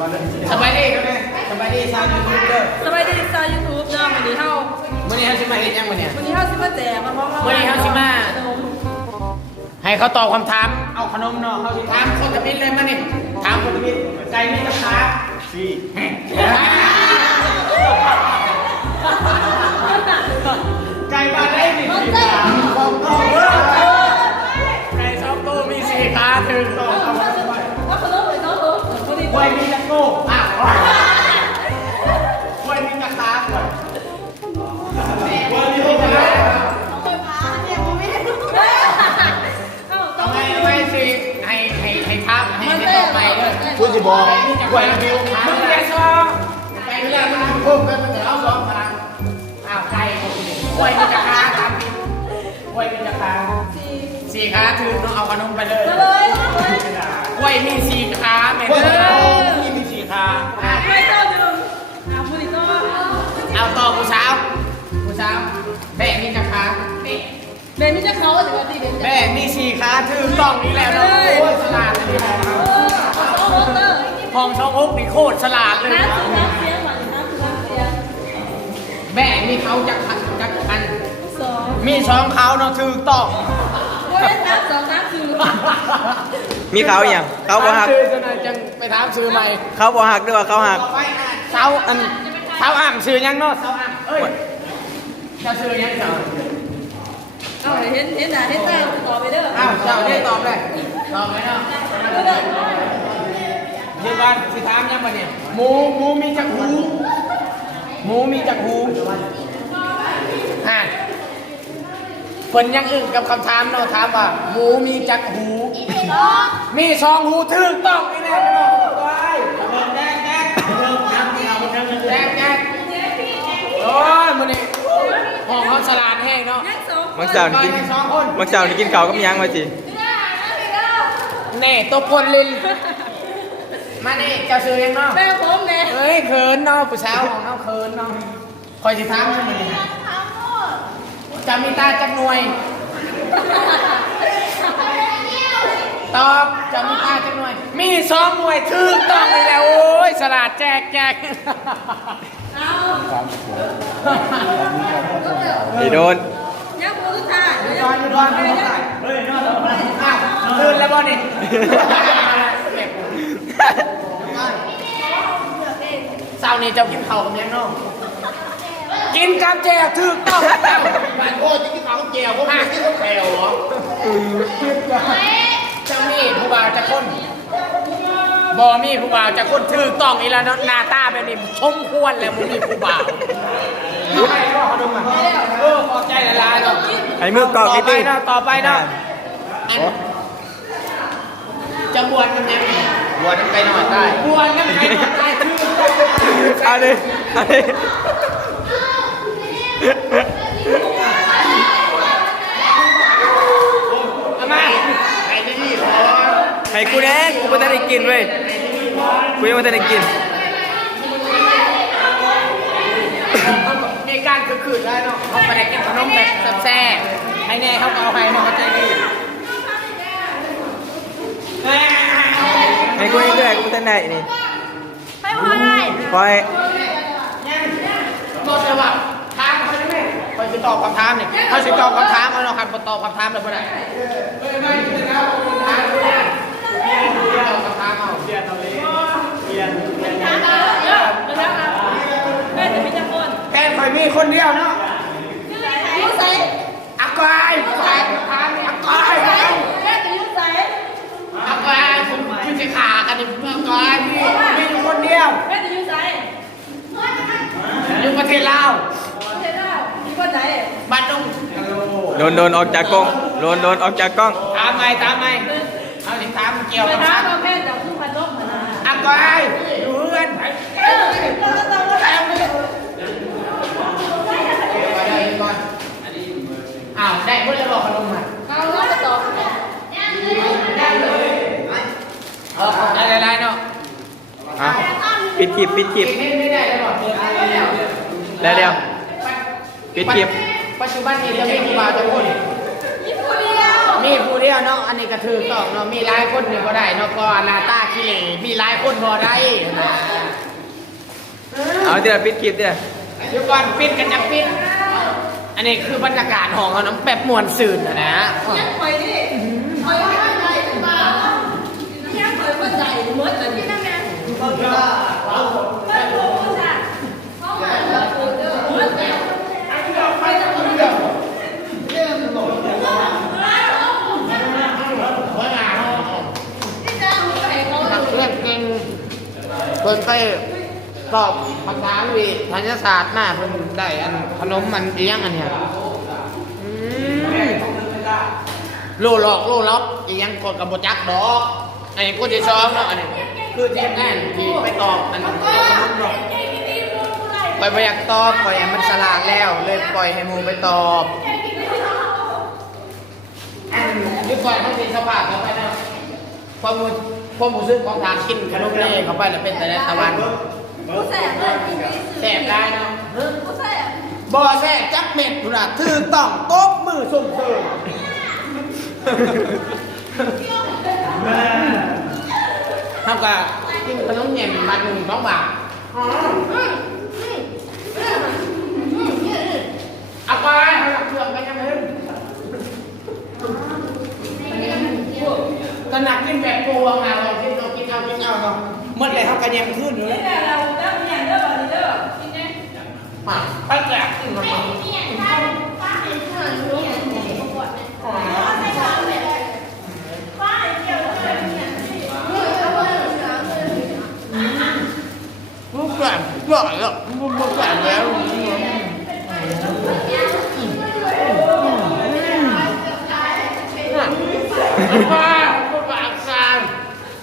สบายดีครับแม่สบายดีชาวยูทูบเด้อ สบายดีชาวยูทูบเนาะวันนี้เฮา วันนี้เขาสิมาเฮ็ดยังวันนี้ วันนี้เฮาสิมาแจกมาพร้อม วันนี้เฮาสิมา ให้เขาตอบคำถามเอาขนมเนาะเขาสิถามคนตะบิดเลยมานี่ถามคนตะบิดใจมีตะขาสี่ไก่บ้านได้มีสี่ขาของโตไก่ชอบโตมีสี่ขาถึงต่อเอาไป ว่าขนมเลยเนาะวันนี้ ไว้มีตะโก้ไว้มีตะขาไว้มีตะขา ทำไมสิให้ทับให้ต่อไปด้วยพูดสิบอกไหววิวมึงแกซองไก่เวลามันพุ่งกันมันจะเอาสองพลังอ้าวไก่ไหวมีจะค้าครับไหวมีจะค้าสี่ขาถือต้องเอาขนมไปเลยไหวมีสี่ขาแม่เด้อมีสี่ขา ไม่ต้องดึงผู้ดีต้อง เอาต่อผู้สาวแม่มีจะค้า เบนนี่จะเขาแต่ว่าตีเบน แม่มีสี่ขาถือต้องนี่แล้วนะโคตรฉลาดเลยห้องช่องอกนี่โคตรฉลาดเลย น้ำเสียงหวานน้ำเสียง แม่มีเขาจักอัน สอง มีสองเขาเนาะถือต้อง ด้วยน้ำสองน้ำคือ มีเขาอย่างเขาบ่หัก ซื้อจะไหนจังไปถามซื้อใหม่ เขาบ่หักด้วยว่าเขาหัก เสาอ่ำซื้อยังเนาะเสาอ่ำเอ้ยจะซื้อยังเสา เอาเห็นหน้าเห็นตาต่อไปเด้อ อ้าวเจ้าได้ตอบเลยตอบไหมเนาะเดี๋ยวก่อนสิถามยังบ่เนี่ยหมูมีจักหูหมูมีจักหูเพิ่นยังอึ้งกับคำถามเนาะถามว่าหมูมีจักหูมีสองหูถูกต้องนี่แน่เนาะแดงโอ้ยมื้อนี้ห้องเขาฉลาดแห้งเนาะ มังสาวนี่กินมังสาวนี่กินข้าวกับยังมาสิ เน่ตัวคนลินมานี่เจ้าซื้อยังเนาะ แม่ผมแม่ เฮ้ยเขินเนาะผู้สาวของเนาะเขินเนาะคอยสิถามยังมื้อนี้จะมีตาจักหน่วยตอบจะมีตาจักหน่วยมีสองหน่วยถูกต้องเลยแล้วโอ้ยฉลาดแจก ไอ้โดน ยังมือท่าน อนอยู่นอนเฮ้ยนอนอ้าวตื่นแล้วบ่นี่เช้านี้เจ้ากินข้าวกับยังเนาะกินกับแจวถูกต้องแล้วบ้านโอ้จะกินข้าวกับแจวพวกนี้กินกับแจวเหรอเจ้านี่ผู้บ่าวจะคนบ่มีผู้บ่าวจะคนถูกต้องอีแล้วเนาะหน้าตาแบบนี้ชมควรแล้วมึงมีผู้บ่าวไม่ก็ขนมอ่ะขอบใจละลายเนาะ ไอ้มือกอก ต่ ไอ้ อไป ตี เนาะต่อไปเนาะจะบวชกันยังบวชกันไปหน่อยได้บวชกันไปหน่อยได้คือ เอาดิเอาดิ เอามาไอ้นี่พอ ให้กูแน่กูไม่ได้กินเว้ยกูยังไม่ได้กิน มีการคืนได้เนาะเขาไปได้กินขนมแบบแซ่บๆให้แน่เขาเอาให้เนาะเขาใจดี ให้กูยังด้วยกูไม่ได้นี่ ไม่พอได้ พอให้ ก็จะว่าถามเขาได้ไหมเขาจะตอบคำถามเนี่ยเขาจะตอบคำถามเอาเนาะครับตอบคำถามเลยเพื่อนถามเนี่ยตอบคำถามเอาเรียนเอาเลยเรียน แม่จะมีจังคน แฟนคอยมีคนเดียวเนาะ ยูใส่ อากายถามอากาย แม่จะยูใส่ อากายคุณจะขากันดิอากายมีอยู่คนเดียว แม่จะยูใส่ อยู่ประเทศลาว เห็นแล้วมีคนไหน บ้านดง โดนออกจากกล้องโดนออกจากกล้อง ถามไงเอาสิถามเกี่ยว ไป กับ ท้าเราแม่จะคือพันล้มเหมือนกัน อากายอยู่เพื่อนอ้าวได้เพื่อนจะบอกขนมอ่ะ เอาเราไปต่อ ได้เนาะ อ่ะปิดคลิป ไม่ได้แล้วบอก แล้วเดี๋ยวปิดคลิป ปัจจุบันนี้จะมีครูบาจะพูด มีคนเดียว มี มีผู้เดียวเนาะอันนี้ก็ถือต้องเนาะมีหลายคนนี่ก็ได้เนาะก็หน้าตาขี้เหร่มีหลายคนพอได้นะ เอาเดี๋ยวปิดคลิปเดี๋ยว เดี๋ยวก่อนปิดกันจะปิดอันนี้คือบรรยากาศห้องเขาน้ำแบบมวนซื่นนะ ยังคอยดิคอยว่าใจมายังคอยว่าใจเมื่อแต่ที่นั่นไงไม่รู้จ้ะเพราะว่าเราปวดเด้อเมื่อแต่ไปจะปวดเด้อเพื่อนเก่งเพิ่นไปตอบคำถามวิทยาศาสตร์มาเพิ่นได้อันขนมมันเลี้ยงอันเนี้ยโลหลอกโลล็อกอีหยังกดกับบจักดอกไอ้คนที่ซ้อมเนาะอันนี้คือทีมงานที่ไปตอบอันขนมเนาะปล่อยไปอยากตอบปล่อยให้มันสลากแล้วเลยปล่อยให้หมูไปตอบนี่ปล่อยทั้งทีสภาพเข้าไปนะความรู้สึกของทางกินขนมเล่เข้าไปแล้วเป็นแต่ละตะวัน ผู้แสบเลยกินนี้ แสบได้เนาะ ผู้แสบ บ่แสบจักเม็ดพุ่นน่ะถือต้องตบมือส่งเสริมทำกับกินขนมแหนมบาท1 2 บาทเอาไปเอาหลักเครื่องไปยังไงก็หนักกินแบบโกงมาเรากินเรากินเอาเนาะเมื่อไรเขากระเย็นขึ้นอยู่เลย เราเริ่มอย่างเด้อดีเด้อกินไง มาไปแจกขึ้นมาลูกแก่ใหญ่แล้วลูกแก่แล้วป้าก็ปากซาน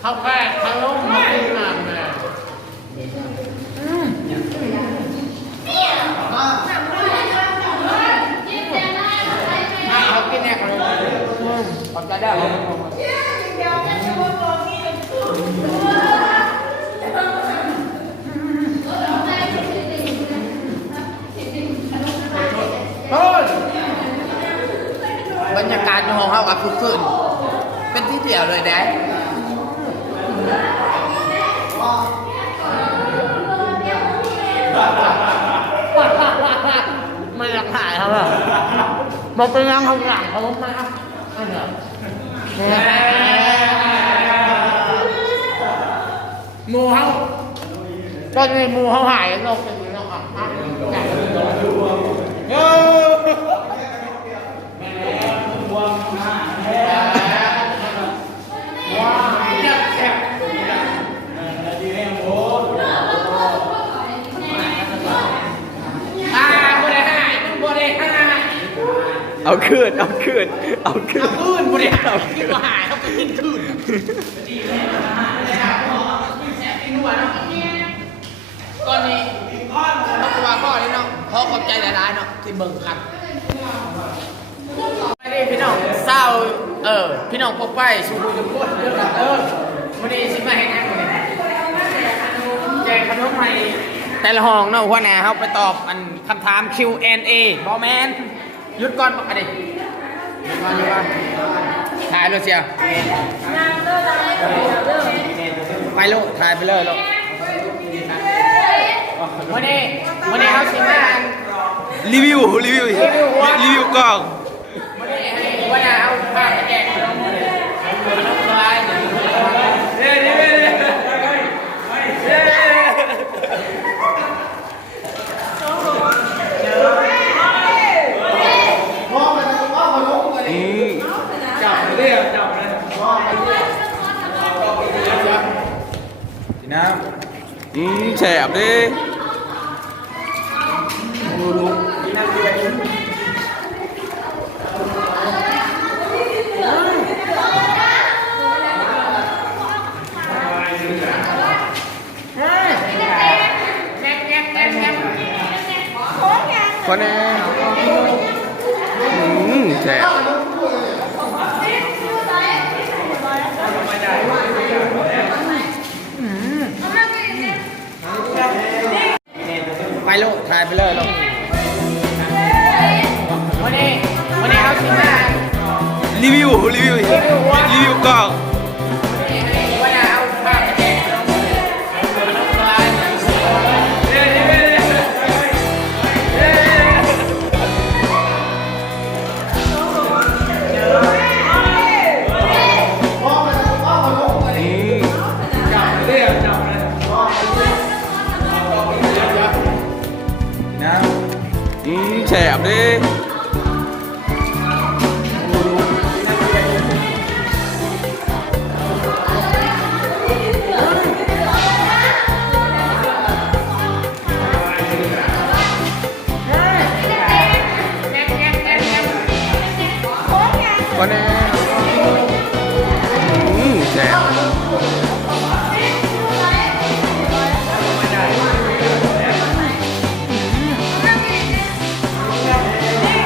เขาแพ้เขาล้มเขากินน้ำเลยเขากินเนี่ยเขาจะได้บรรยากาศในห้องเขากับทุกคืนเป็นที่เดียวเลยได้ไม่อยากถ่ายเขาหรอบอกเป็นยังเขาหลังเขาล้มมาหมูเขาตอนนี้หมูเขาหายเราเป็นเราอ่ะเยเอาคืนเอาคืนเอาคืน คืนบุรีเอากินมาหายเขาก็กินคืนตอนนี้เขาตัวข้อนี้เนาะเขาขอบใจหลายๆเนาะที่เบิ่งครับไม่ได้พี่น้องเศร้าพี่น้องพกไปสู้ทุกคนวันนี้ชิมมาให้นั่งเลยแจกขนมให้แต่ละห้องเนาะหัวหน้าเขาไปตอบอันคำถาม Q&A บอแมนหยุดก่อนมาดิหยุดก่อนถ่ายเลยเชียวไปลูกถ่ายไปเลยลูกวันนี้เขาชิมมา รีวิวกล้อง วันนี้ให้วันนี้เอาผ้าไปแจกขนมเลยขนมลายแฉบดิคนนี้แฉบไปลูกถ่ายไปเลยลูกวันนี้เขาชิมมา รีวิวรีวิวรีวิวกล้อง แฉบดิวันนี้